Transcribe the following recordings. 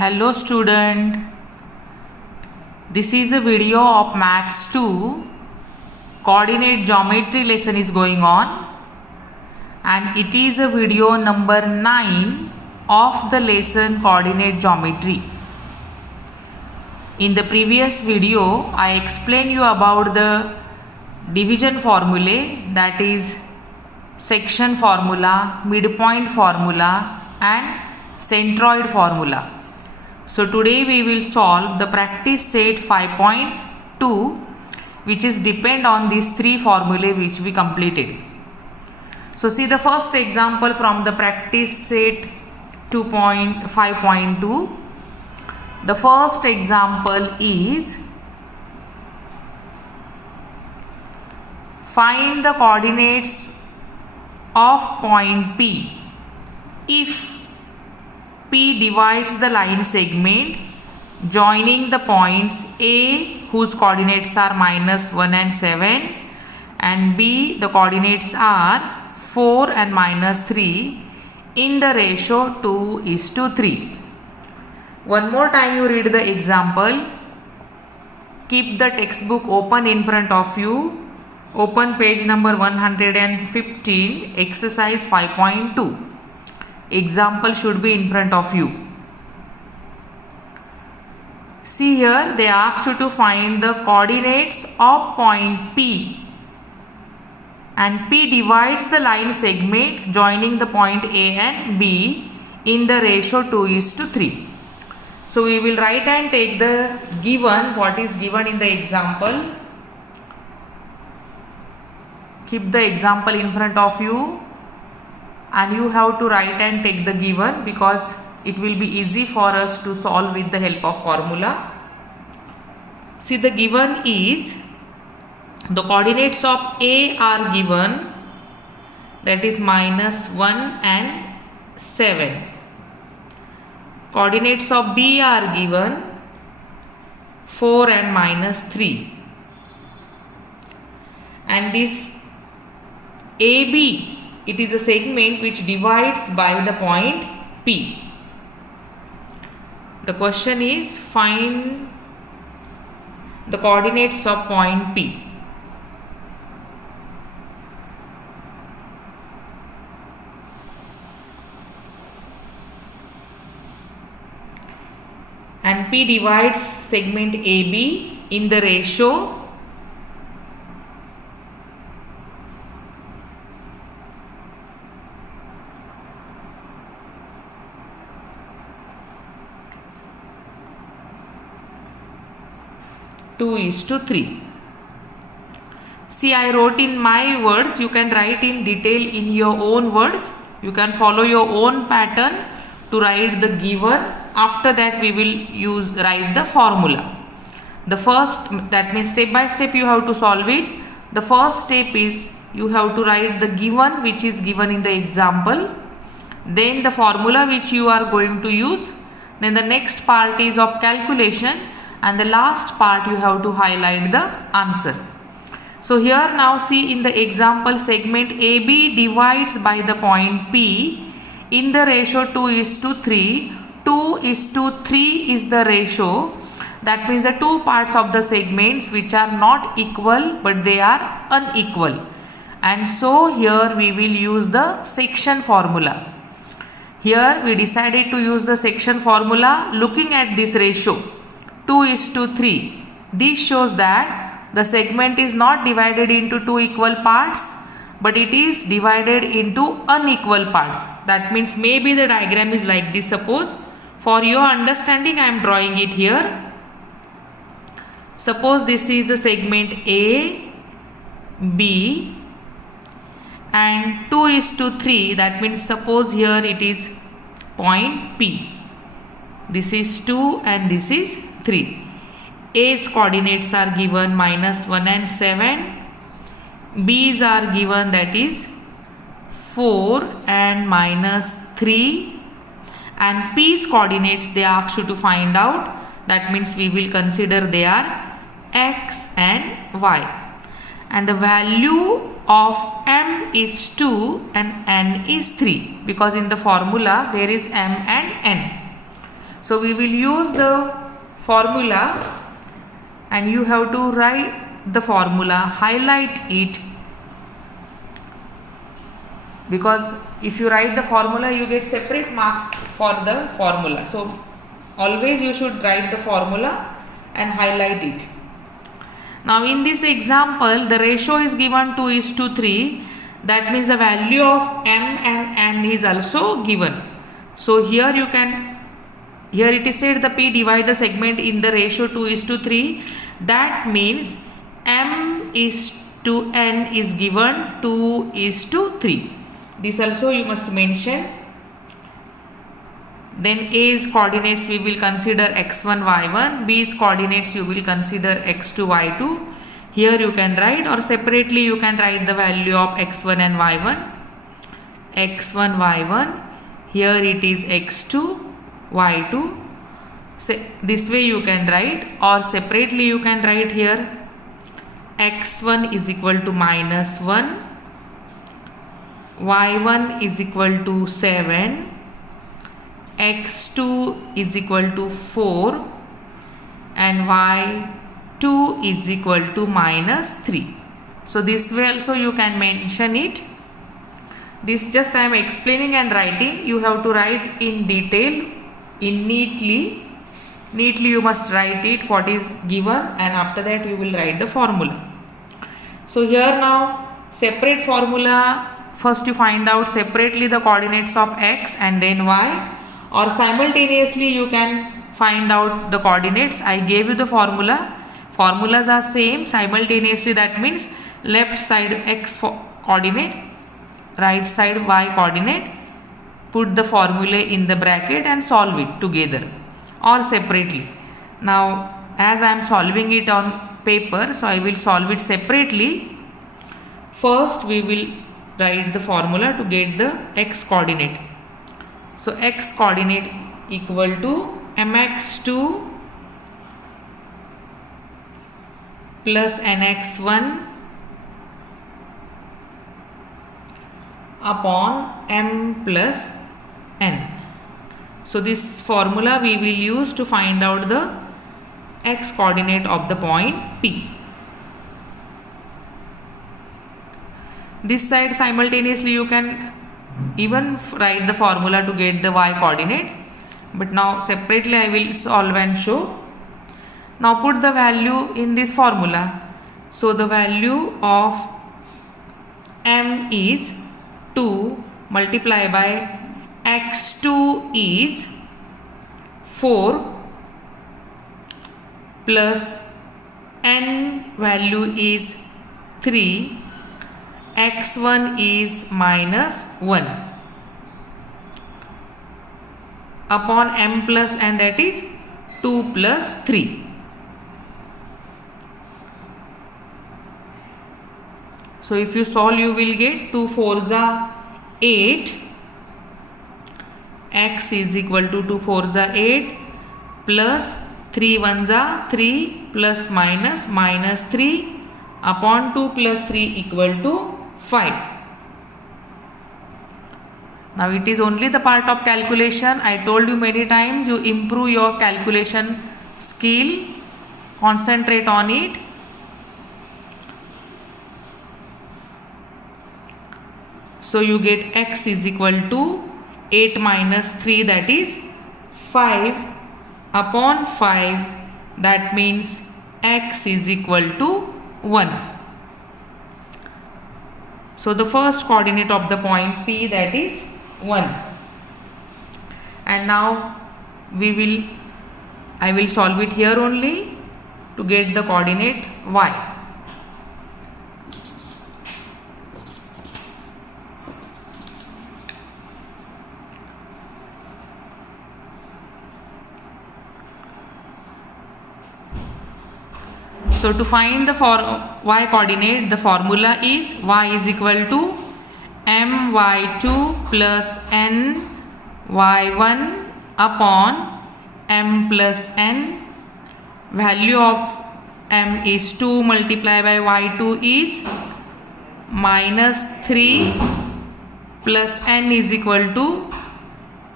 Hello student, this is a video of Maths 2 coordinate geometry lesson is going on, and it is a video number 9 of the lesson coordinate geometry. In the previous video I explained you about the division formulae, that is section formula, midpoint formula and centroid formula. So today we will solve the practice set 5.2, which is depend on these three formulae which we completed. So see the first example from the practice set 5.2. The first example is find the coordinates of point P if P divides the line segment joining the points A, whose coordinates are -1 and 7, and B, the coordinates are 4 and -3 in the ratio 2:3. One more time you read the example. Keep the textbook open in front of you. Open page number 115, exercise 5.2. Example should be in front of you. See here, they asked you to find the coordinates of point P, and P divides the line segment joining the point A and B in the ratio 2:3. So we will write and take the given, what is given in the example. Keep the example in front of you and you have to write and take the given, because it will be easy for us to solve with the help of formula. See, the given is the coordinates of A are given, that is -1 and 7. Coordinates of B are given 4 and -3. And this AB, it is a segment which divides by the point P. The question is find the coordinates of point P. And P divides segment AB in the ratio 2:3. See, I wrote in my words. You can write in detail in your own words. You can follow your own pattern to write the given. After that we will write the formula. The first, that means step by step you have to solve it. The first step is you have to write the given which is given in the example, then the formula which you are going to use, then the next part is of calculation, and the last part you have to highlight the answer. So here now see in the example, segment AB divides by the point P in the ratio 2:3. 2:3 is the ratio. That means the two parts of the segments which are not equal but they are unequal. And so here we will use the section formula. Here we decided to use the section formula looking at this ratio 2:3. This shows that the segment is not divided into two equal parts, but it is divided into unequal parts. That means maybe the diagram is like this. Suppose for your understanding I am drawing it here. Suppose this is the segment A, B and 2:3. That means suppose here it is point P. This is 2 and this is 3. A's coordinates are given -1 and 7. B's are given, that is 4 and -3. And P's coordinates they asked you to find out. That means we will consider they are X and Y. And the value of M is 2 and N is 3, because in the formula there is M and N. So we will use the formula, and you have to write the formula, highlight it, because if you write the formula you get separate marks for the formula. So always you should write the formula and highlight it. Now in this example the ratio is given 2:3. That means the value of m and n is also given. So here it is said the P divide the segment in the ratio 2:3. That means m is to n is given 2:3. This also you must mention. Then A's coordinates we will consider x1, y1. B's coordinates you will consider x2, y2. Here you can write, or separately you can write the value of x1 and y1. x1, y1. Here it is x2, y2. This way you can write, or separately you can write here x1 is equal to -1, y1 is equal to 7, x2 is equal to 4, and y2 is equal to -3. So this way also you can mention it. This just I am explaining and writing. You have to write in detail, in neatly you must write it what is given, and after that you will write the formula. So here now separate formula. First you find out separately the coordinates of x and then y, or simultaneously you can find out the coordinates. I gave you the formula. Formulas are same simultaneously. That means left side x coordinate, right side y coordinate. Put the formula in the bracket and solve it together or separately. Now as I am solving it on paper, so I will solve it separately. First we will write the formula to get the x coordinate. So x coordinate equal to mx2 plus nx1 upon m plus n. So this formula we will use to find out the x coordinate of the point P. This side simultaneously you can even write the formula to get the y coordinate, but now separately I will solve and show. Now put the value in this formula. So the value of m is 2 multiplied by x2 is 4 plus n value is 3, x1 is -1 upon m plus n, that is 2 plus 3. So if you solve you will get 2 4s are 8, x is equal to 2 4s are 8 plus 3 1s are 3 plus minus -3 upon 2 plus 3 equal to 5. Now it is only the part of calculation. I told you many times, you improve your calculation skill, concentrate on it. So you get x is equal to 8 minus 3, that is 5 upon 5, that means x is equal to 1. So the first coordinate of the point P, that is 1. And now I will solve it here only to get the coordinate y. So to find the y coordinate, the formula is y is equal to my2 plus n y1 upon m plus n. Value of m is 2 multiplied by y2 is -3 plus n is equal to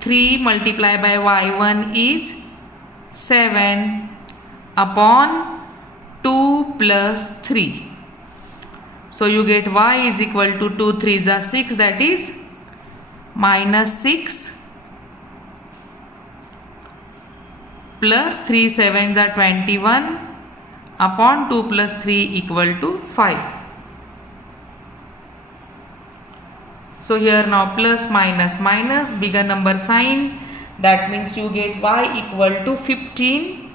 3 multiplied by y1 is 7 upon 2 plus 3. So you get y is equal to 2 3s are 6, that is minus 6 plus 3 7s are 21 upon 2 plus 3 equal to 5. So here now plus minus minus, bigger number sign, that means you get y equal to 15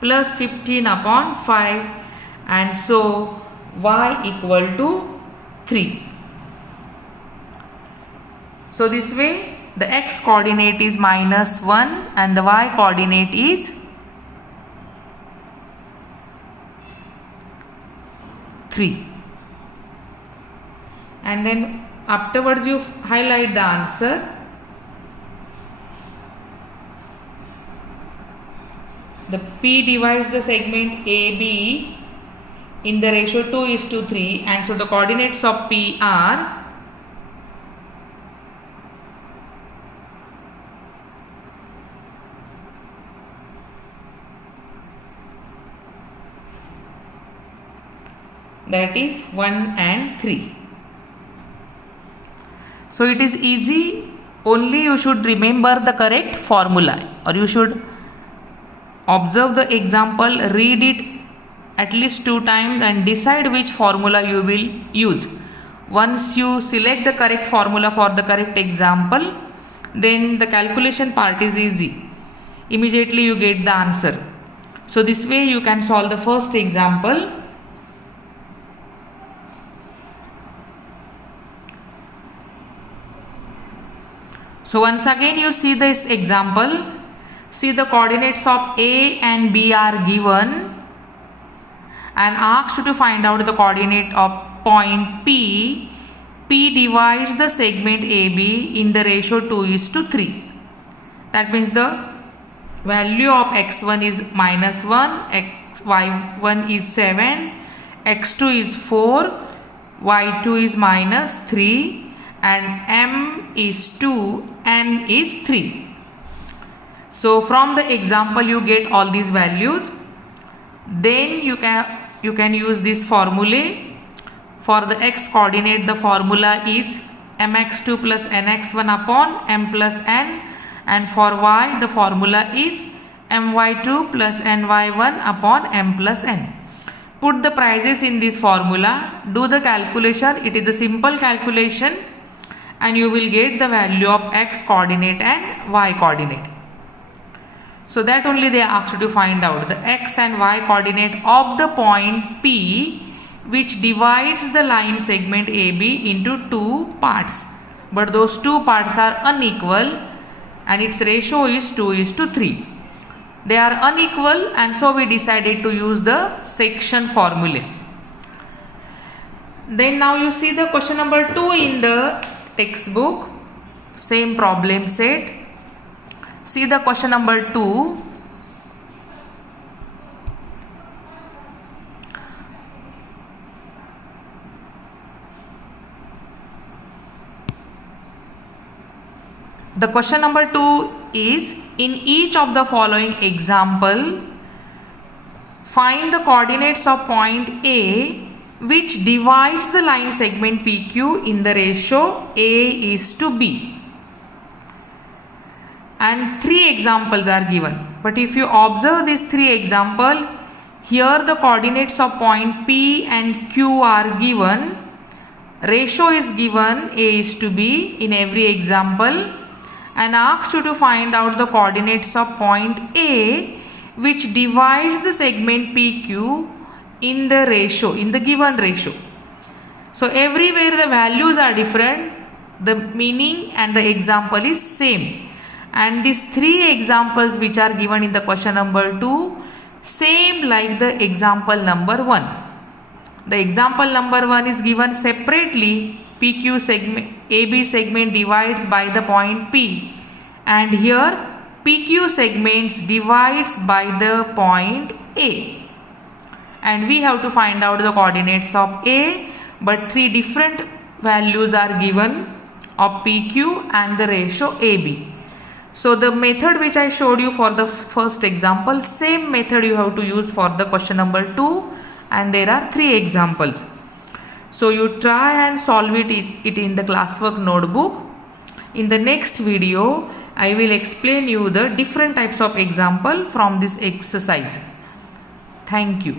plus 15 upon 5, and so y equal to 3. So this way the x coordinate is minus 1 and the y coordinate is 3. And then afterwards you highlight the answer. The P divides the segment AB in the ratio 2:3, and so the coordinates of P are that is 1 and 3. So it is easy, only you should remember the correct formula, or you should observe the example, read it at least 2 times and decide which formula you will use. Once you select the correct formula for the correct example, then the calculation part is easy. Immediately you get the answer. So this way you can solve the first example. So once again you see this example. See, the coordinates of A and B are given and asked to find out the coordinate of point P. P divides the segment AB in the ratio 2:3. That means the value of x1 is minus 1, y1 is 7, x2 is 4, y2 is minus 3, and m is 2, n is 3. So from the example you get all these values. Then you can use this formulae. For the x coordinate, the formula is mx2 plus nx1 upon m plus n, and for y the formula is my2 plus ny1 upon m plus n. Put the prices in this formula, do the calculation. It is a simple calculation and you will get the value of x coordinate and y coordinate. So that only they asked you to find out the x and y coordinate of the point P, which divides the line segment AB into 2 parts. But those 2 parts are unequal and its ratio is 2:3. They are unequal, and so we decided to use the section formula. Then now you see the question number 2 in the textbook. Same problem set. See the question number 2. The question number 2 is, in each of the following example, find the coordinates of point A which divides the line segment PQ in the ratio A:B. And 3 examples are given. But if you observe these 3 examples, here the coordinates of point P and Q are given. Ratio is given A:B in every example, and asked you to find out the coordinates of point A which divides the segment PQ in the ratio, in the given ratio. So everywhere the values are different, the meaning and the example is same. And these 3 examples which are given in the question number 2, same like the example number 1. The example number 1 is given separately. PQ segment, AB segment divides by the point P, and here PQ segments divides by the point A, and we have to find out the coordinates of A, but 3 different values are given of PQ and the ratio AB. So the method which I showed you for the first example, same method you have to use for the question number 2, and there are 3 examples. So you try and solve it in the classwork notebook. In the next video, I will explain you the different types of example from this exercise. Thank you.